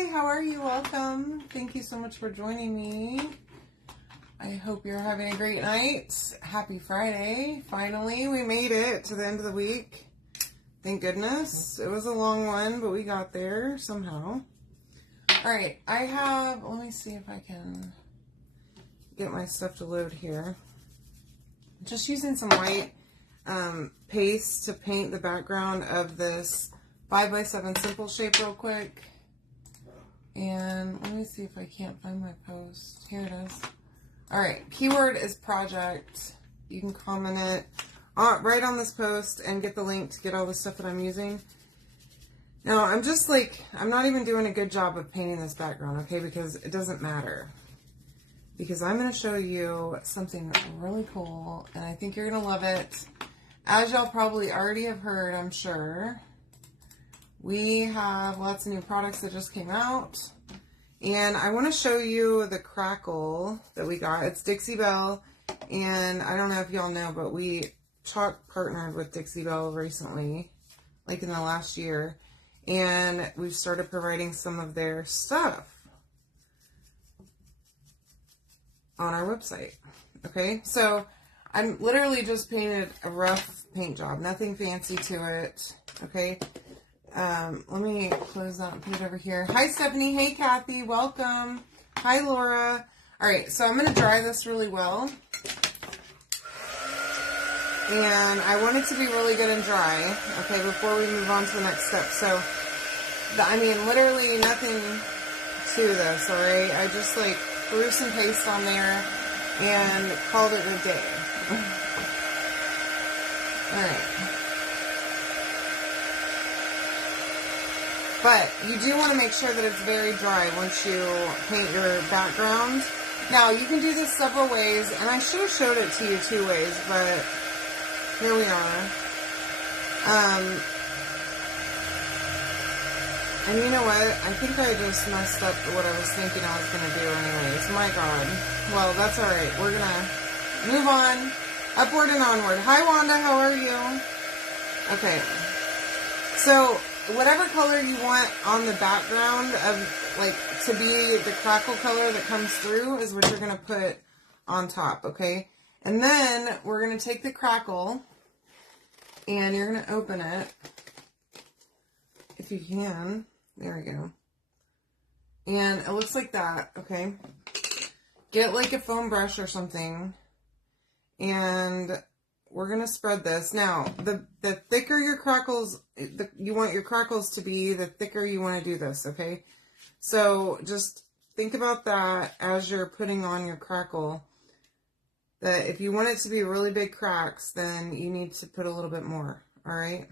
Hi, how are you? Welcome. Thank you so much for joining me. I hope you're having a great night. Happy Friday. Finally, we made it to the end of the week. Thank goodness. It was a long one, but we got there somehow. All right, let me see if I can get my stuff to load here. Just using some white paste to paint the background of this 5x7 simple shape real quick. And let me see if I can't find my post. Here it is. All right, keyword is project. You can comment it right on this post and get the link to get all the stuff that I'm using. Now, I'm not even doing a good job of painting this background, okay, because it doesn't matter. Because I'm going to show you something really cool, and I think you're going to love it. As y'all probably already have heard, I'm sure, we have lots of new products that just came out. And I want to show you the crackle that we got. It's Dixie Belle, and I don't know if y'all know, but we partnered with Dixie Belle recently, like in the last year, and we've started providing some of their stuff on our website. Okay, so I'm literally just painted a rough paint job, nothing fancy to it. Okay. Let me close that and put it over here. Hi, Stephanie. Hey, Kathy. Welcome. Hi, Laura. All right, so I'm going to dry this really well. And I want it to be really good and dry, okay, before we move on to the next step. So, literally nothing to this, all right? I just, threw some paste on there and called it a day. All right. But you do want to make sure that it's very dry once you paint your background. Now, you can do this several ways, and I should have showed it to you 2 ways, but here we are. And you know what? I think I just messed up what I was thinking I was going to do anyways. My God. Well, that's all right. We're going to move on. Upward and onward. Hi, Wanda. How are you? Okay. So, whatever color you want on the background of, to be the crackle color that comes through is what you're going to put on top, okay? And then we're going to take the crackle and you're going to open it, if you can. There we go. And it looks like that, okay? Get a foam brush or something, and we're going to spread this. Now, the thicker your crackles, you want your crackles to be, the thicker you want to do this, okay? So just think about that as you're putting on your crackle, that if you want it to be really big cracks, then you need to put a little bit more, all right?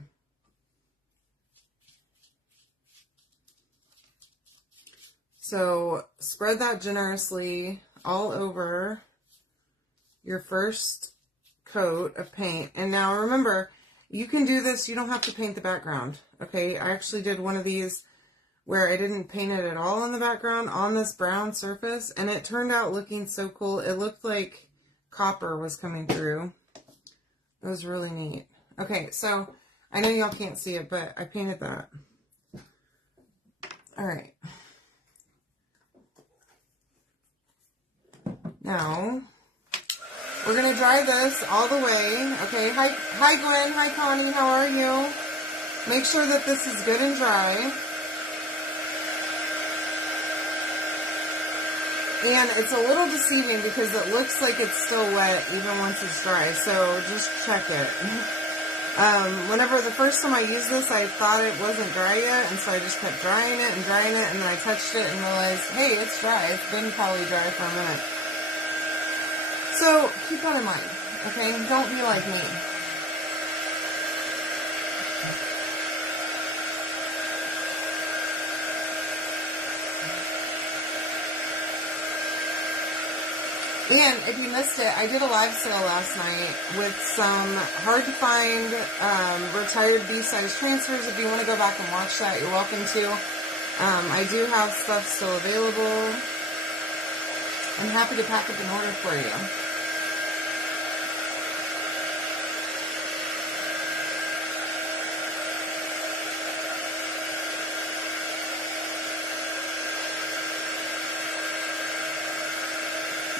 So spread that generously all over your first coat of paint. And now remember, you can do this, you don't have to paint the background, okay? I actually did one of these where I didn't paint it at all in the background on this brown surface, and it turned out looking so cool. It looked like copper was coming through. It was really neat. Okay, so I know y'all can't see it, but I painted that. All right. Now, we're going to dry this all the way, okay? Hi, Gwen. Hi, Connie. How are you? Make sure that this is good and dry. And it's a little deceiving because it looks like it's still wet even once it's dry, so just check it. Whenever the first time I used this, I thought it wasn't dry yet, and so I just kept drying it, and then I touched it and realized, hey, it's dry. It's been probably dry for a minute. So, keep that in mind, okay? Don't be like me. And if you missed it, I did a live sale last night with some hard-to-find retired B-size transfers. If you want to go back and watch that, you're welcome to. I do have stuff still available. I'm happy to pack up an order for you.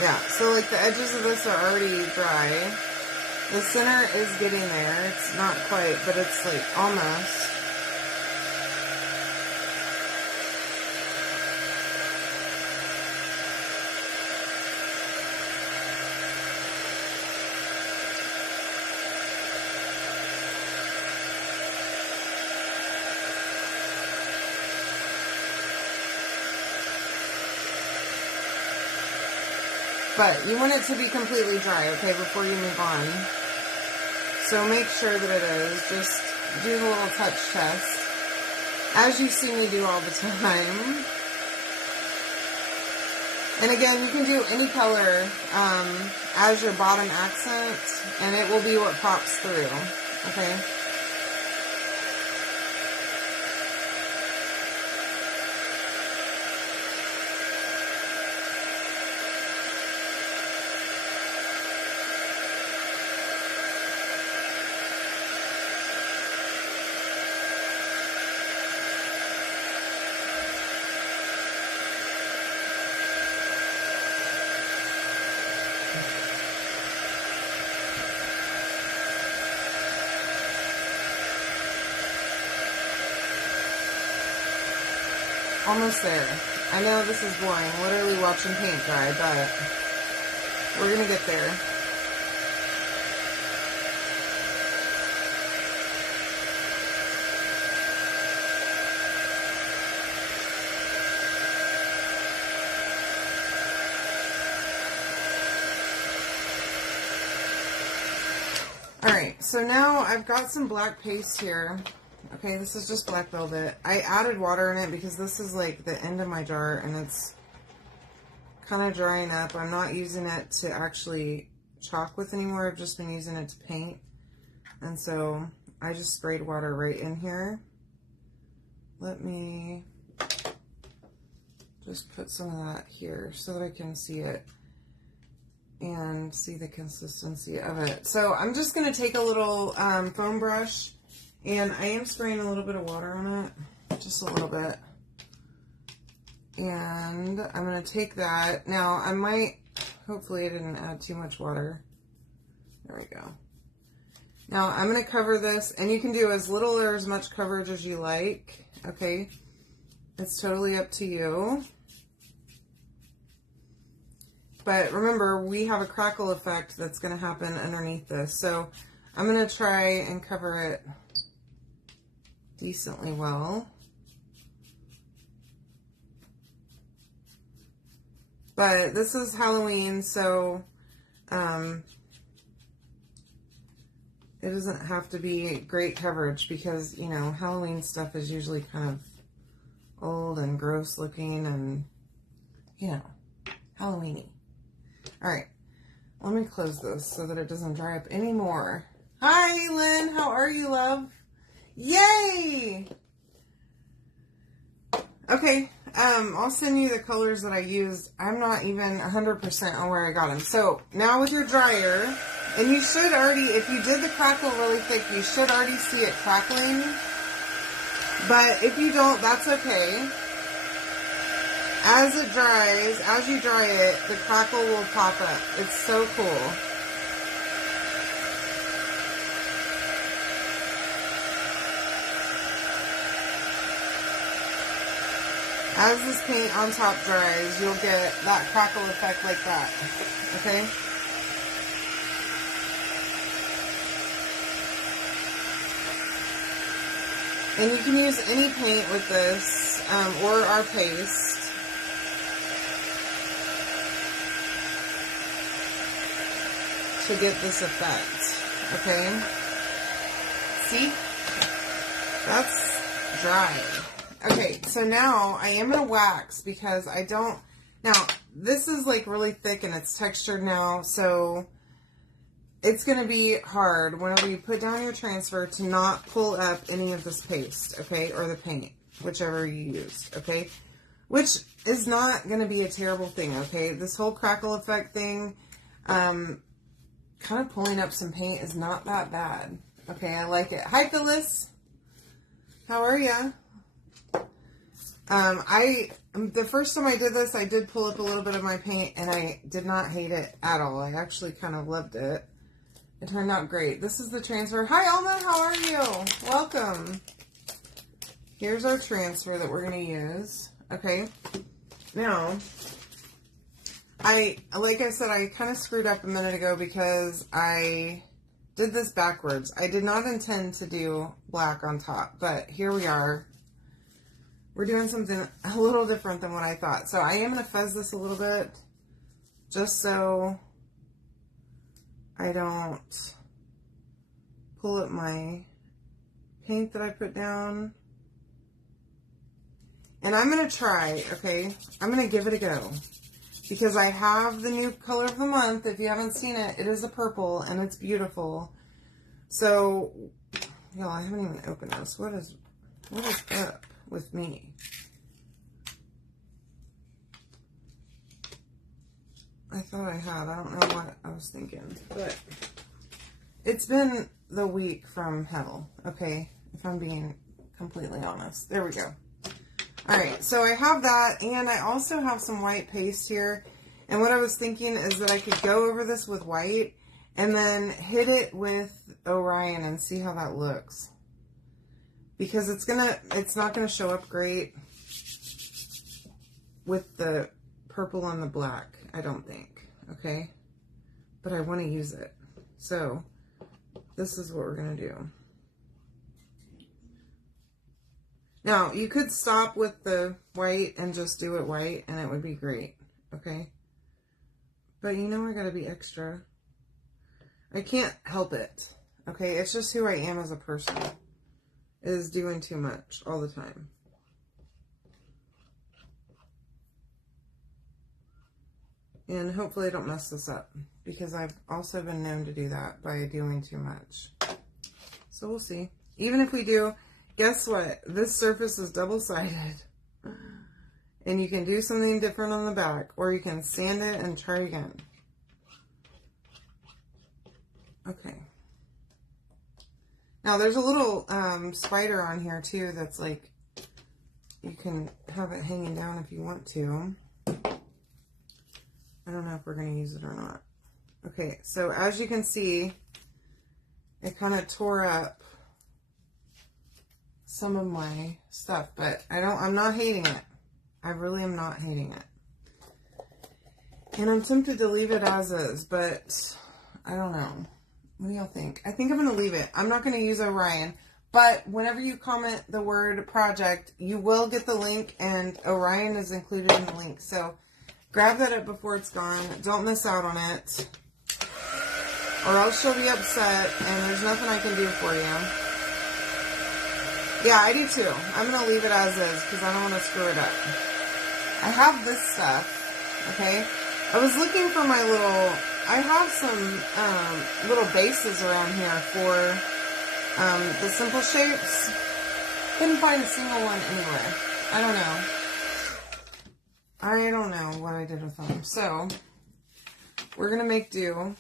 Yeah, so like the edges of this are already dry. The center is getting there. It's not quite, but it's like almost. But you want it to be completely dry, okay, before you move on. So make sure that it is. Just do the little touch test, as you see me do all the time. And again, you can do any color as your bottom accent, and it will be what pops through, okay? Almost there. I know this is boring, literally watching paint dry, but we're going to get there. Alright, so now I've got some black paste here. Okay, this is just black velvet. I added water in it because this is like the end of my jar and it's kind of drying up. I'm not using it to actually chalk with anymore. I've just been using it to paint. And so I just sprayed water right in here. Let me just put some of that here so that I can see it and see the consistency of it. So I'm just going to take a little foam brush, and I am spraying a little bit of water on it, just a little bit. And I'm going to take that. Now I might, hopefully I didn't add too much water. There we go. Now I'm going to cover this, and you can do as little or as much coverage as you like, okay? It's totally up to you. But remember, we have a crackle effect that's going to happen underneath this. So I'm going to try and cover it decently well. But this is Halloween, so it doesn't have to be great coverage because, you know, Halloween stuff is usually kind of old and gross looking and, you know, Halloween-y. All right, let me close this so that it doesn't dry up anymore. Hi, Lynn. How are you, love? Yay! Okay, I'll send you the colors that I used. I'm not even 100% on where I got them. So now with your dryer, and you should already, if you did the crackle really thick, you should already see it crackling. But if you don't, that's okay. As it dries, as you dry it, the crackle will pop up. It's so cool. As this paint on top dries, you'll get that crackle effect like that, okay? And you can use any paint with this, or our paste. To get this effect, okay? See? That's dry. Okay, so now I am going to wax because I don't... Now, this is like really thick and it's textured now, so it's going to be hard whenever you put down your transfer to not pull up any of this paste, okay? Or the paint, whichever you used, okay? Which is not going to be a terrible thing, okay? This whole crackle effect thing, kind of pulling up some paint is not that bad. Okay, I like it. Hi, Phyllis. How are ya? The first time I did this, I did pull up a little bit of my paint, and I did not hate it at all. I actually kind of loved it. It turned out great. This is the transfer. Hi, Alma. How are you? Welcome. Here's our transfer that we're going to use. Okay. Now, like I said, I kind of screwed up a minute ago because I did this backwards. I did not intend to do black on top, but here we are. We're doing something a little different than what I thought. So I am going to fuzz this a little bit just so I don't pull up my paint that I put down. And I'm going to try, okay? I'm going to give it a go. Because I have the new color of the month. If you haven't seen it, it is a purple and it's beautiful. So, y'all, I haven't even opened this. What is up with me? I thought I had. I don't know what I was thinking. But it's been the week from hell, okay? If I'm being completely honest. There we go. Alright, so I have that, and I also have some white paste here. And what I was thinking is that I could go over this with white and then hit it with Orion and see how that looks. Because it's not gonna show up great with the purple and the black, I don't think. Okay? But I want to use it. So this is what we're gonna do. Now, you could stop with the white and just do it white, and it would be great, okay? But you know I gotta be extra. I can't help it, okay? It's just who I am as a person, is doing too much all the time. And hopefully I don't mess this up, because I've also been known to do that by doing too much. So we'll see. Even if we do... Guess what? This surface is double-sided. And you can do something different on the back. Or you can sand it and try again. Okay. Now, there's a little spider on here, too, that's like... You can have it hanging down if you want to. I don't know if we're going to use it or not. Okay, so as you can see, it kind of tore up some of my stuff, but I'm not hating it. I really am not hating it. And I'm tempted to leave it as is, but I don't know. What do y'all think? I think I'm going to leave it. I'm not going to use Orion, but whenever you comment the word project, you will get the link, and Orion is included in the link. So grab that up before it's gone. Don't miss out on it, or else she'll be upset, and there's nothing I can do for you. Yeah, I do too. I'm going to leave it as is because I don't want to screw it up. I have this stuff, okay? I was looking for my little... I have some little bases around here for the simple shapes. Couldn't find a single one anywhere. I don't know what I did with them. So, we're going to make do.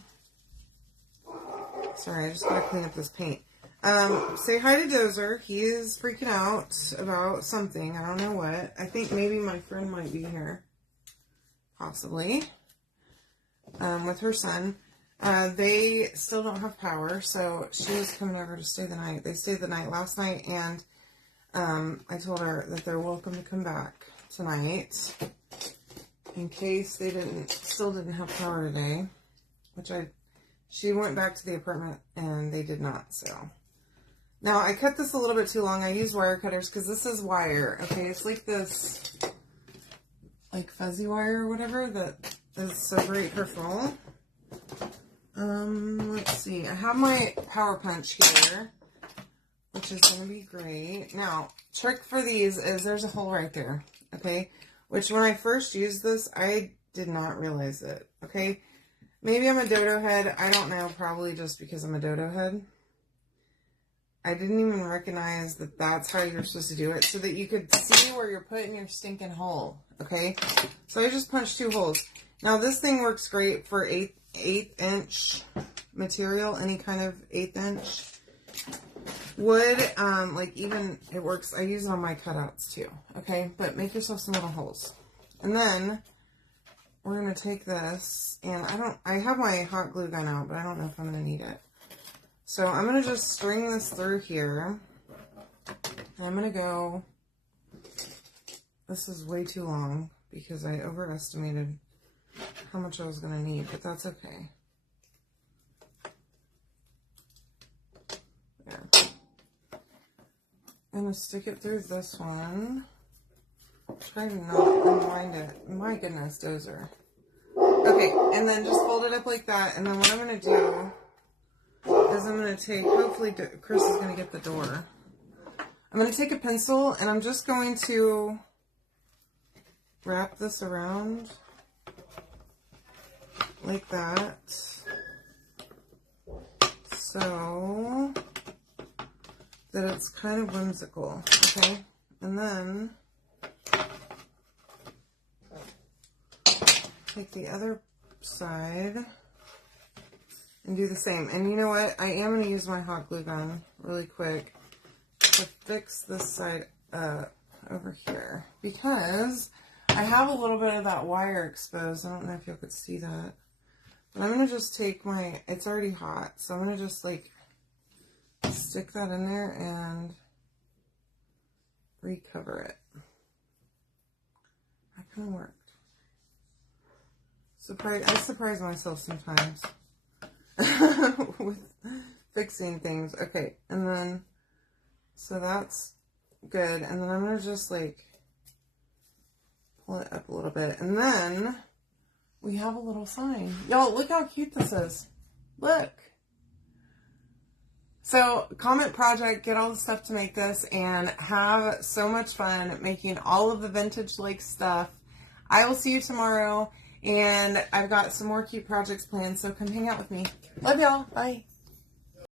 Sorry, I just got to clean up this paint. Say hi to Dozer. He is freaking out about something. I don't know what. I think maybe my friend might be here. Possibly. With her son. They still don't have power, so she was coming over to stay the night. They stayed the night last night, and I told her that they're welcome to come back tonight in case they still didn't have power today, she went back to the apartment and they did not, so. Now, I cut this a little bit too long. I used wire cutters because this is wire, okay? It's like this, like fuzzy wire or whatever that is so great for fall. Let's see. I have my power punch here, which is going to be great. Now, trick for these is there's a hole right there, okay? Which when I first used this, I did not realize it, okay? Maybe I'm a dodo head. I don't know. Probably just because I'm a dodo head. I didn't even recognize that that's how you're supposed to do it, so that you could see where you're putting your stinking hole, okay? So I just punched 2 holes. Now, this thing works great for 8-inch material, any kind of 1/8 inch. Wood, like even, it works, I use it on my cutouts too, okay? But make yourself some little holes. And then, we're going to take this, and I have my hot glue gun out, but I don't know if I'm going to need it. So I'm going to just string this through here, and I'm going to go, this is way too long, because I overestimated how much I was going to need, but that's okay. There. I'm going to stick it through this one. Try to not unwind it. My goodness, dozer. Okay, and then just fold it up like that, and then what I'm going to do is I'm going to take, hopefully Chris is going to get the door. I'm going to take a pencil, and I'm just going to wrap this around like that. So that it's kind of whimsical, okay? And then take the other side and do the same. And you know what? I am going to use my hot glue gun really quick to fix this side up over here, because I have a little bit of that wire exposed. I don't know if you could see that. But I'm going to just take my, it's already hot, so I'm going to just like stick that in there and recover it. That kind of worked. I surprise myself sometimes with fixing things. Okay, and then, so that's good. And then I'm going to just like pull it up a little bit. And then we have a little sign. Y'all, look how cute this is. Look. So, comment project, get all the stuff to make this, and have so much fun making all of the vintage lake stuff. I will see you tomorrow, and I've got some more cute projects planned, so come hang out with me. Love y'all. Bye.